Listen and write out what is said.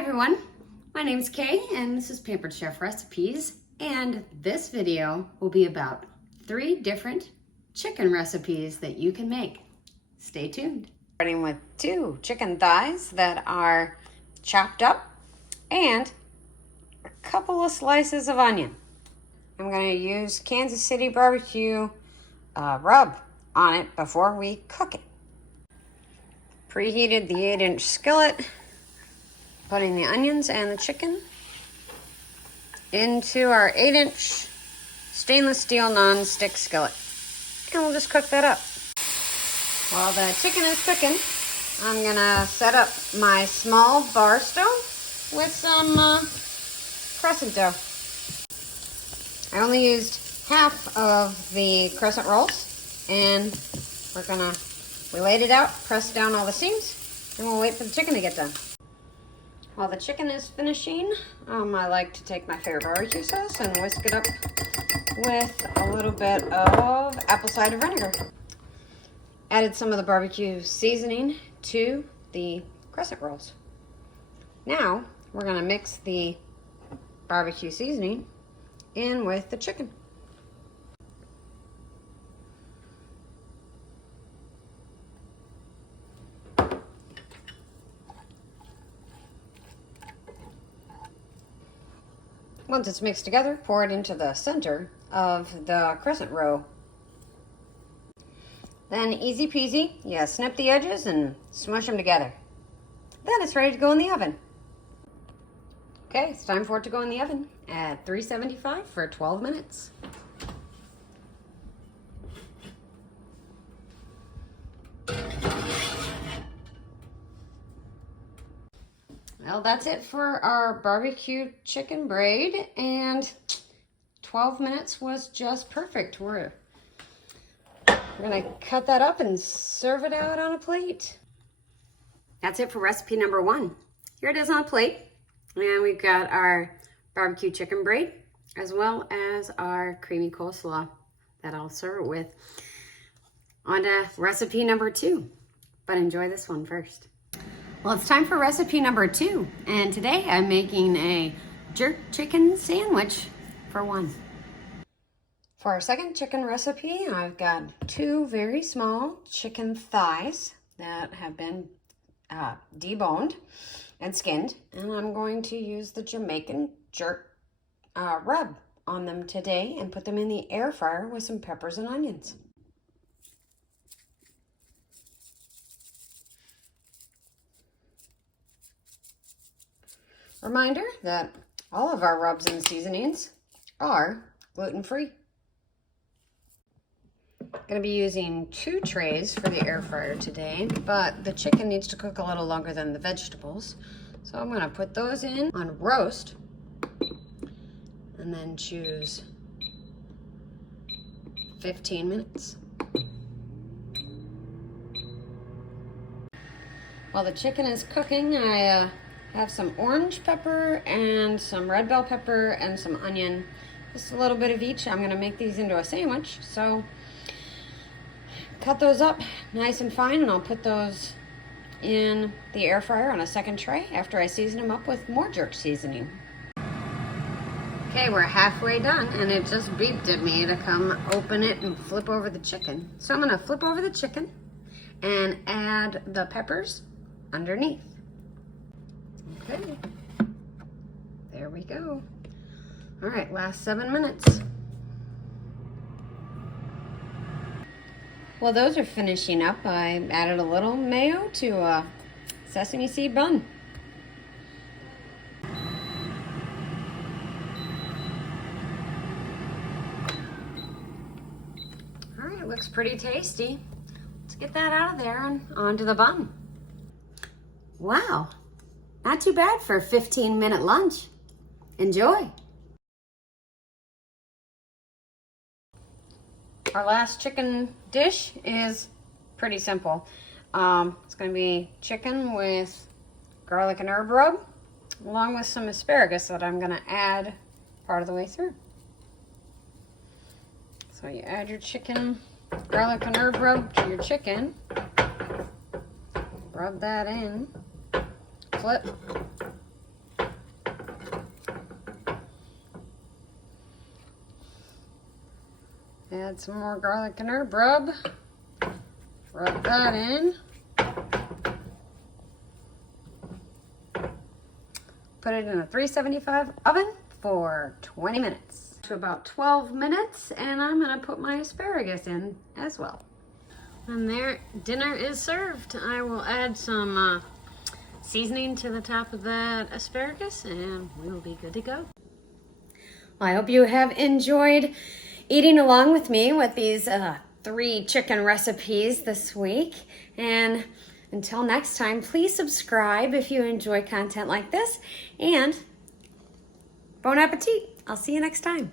everyone, my name's Kay and this is Pampered Chef Recipes, and this video will be about 3 different chicken recipes that you can make. Stay tuned. Starting with 2 chicken thighs that are chopped up and a couple of slices of onion. I'm going to use Kansas City barbecue rub on it before we cook it. Preheated the 8-inch skillet, putting the onions and the chicken into our 8-inch stainless steel non-stick skillet. And we'll just cook that up. While the chicken is cooking, I'm gonna set up my small bar stove with some crescent dough. I only used half of the crescent rolls, and we laid it out, pressed down all the seams, and we'll wait for the chicken to get done. While the chicken is finishing, I like to take my favorite barbecue sauce and whisk it up with a little bit of apple cider vinegar. Added some of the barbecue seasoning to the crescent rolls. Now, we're gonna mix the barbecue seasoning in with the chicken. Once it's mixed together, pour it into the center of the crescent roll. Then easy peasy, you snip the edges and smush them together. Then it's ready to go in the oven. Okay, it's time for it to go in the oven at 375 for 12 minutes. Well, that's it for our barbecue chicken braid, and 12 minutes was just perfect. We're gonna cut that up and serve it out on a plate. That's it for recipe number 1. Here it is on a plate, and we've got our barbecue chicken braid as well as our creamy coleslaw that I'll serve it with. On to recipe number 2, but enjoy this one first. Well, it's time for recipe number 2, and today I'm making a jerk chicken sandwich for 1. For our second chicken recipe, I've got 2 very small chicken thighs that have been deboned and skinned, and I'm going to use the Jamaican jerk rub on them today and put them in the air fryer with some peppers and onions. Reminder that all of our rubs and seasonings are gluten-free. I'm going to be using 2 trays for the air fryer today, but the chicken needs to cook a little longer than the vegetables. So I'm going to put those in on roast and then choose 15 minutes. While the chicken is cooking, I have some orange pepper and some red bell pepper and some onion, just a little bit of each. I'm going to make these into a sandwich, so cut those up nice and fine, and I'll put those in the air fryer on a second tray after I season them up with more jerk seasoning. Okay, we're halfway done, and it just beeped at me to come open it and flip over the chicken. So I'm going to flip over the chicken and add the peppers underneath. Okay, there we go. All right, last 7 minutes. While those are finishing up, I added a little mayo to a sesame seed bun. All right, looks pretty tasty. Let's get that out of there and onto the bun. Wow. Not too bad for a 15-minute lunch. Enjoy. Our last chicken dish is pretty simple. It's going to be chicken with garlic and herb rub, along with some asparagus that I'm going to add part of the way through. So you add your chicken, garlic and herb rub to your chicken, rub that in, flip, Add some more garlic and herb rub. Rub that in. Put it in a 375 oven for 20 minutes to about 12 minutes, and I'm gonna put my asparagus in as well. And there, dinner is served. I will add some seasoning to the top of that asparagus and we will be good to go. I hope you have enjoyed eating along with me with these 3 chicken recipes this week. And until next time, please subscribe if you enjoy content like this. And bon appetit. I'll see you next time.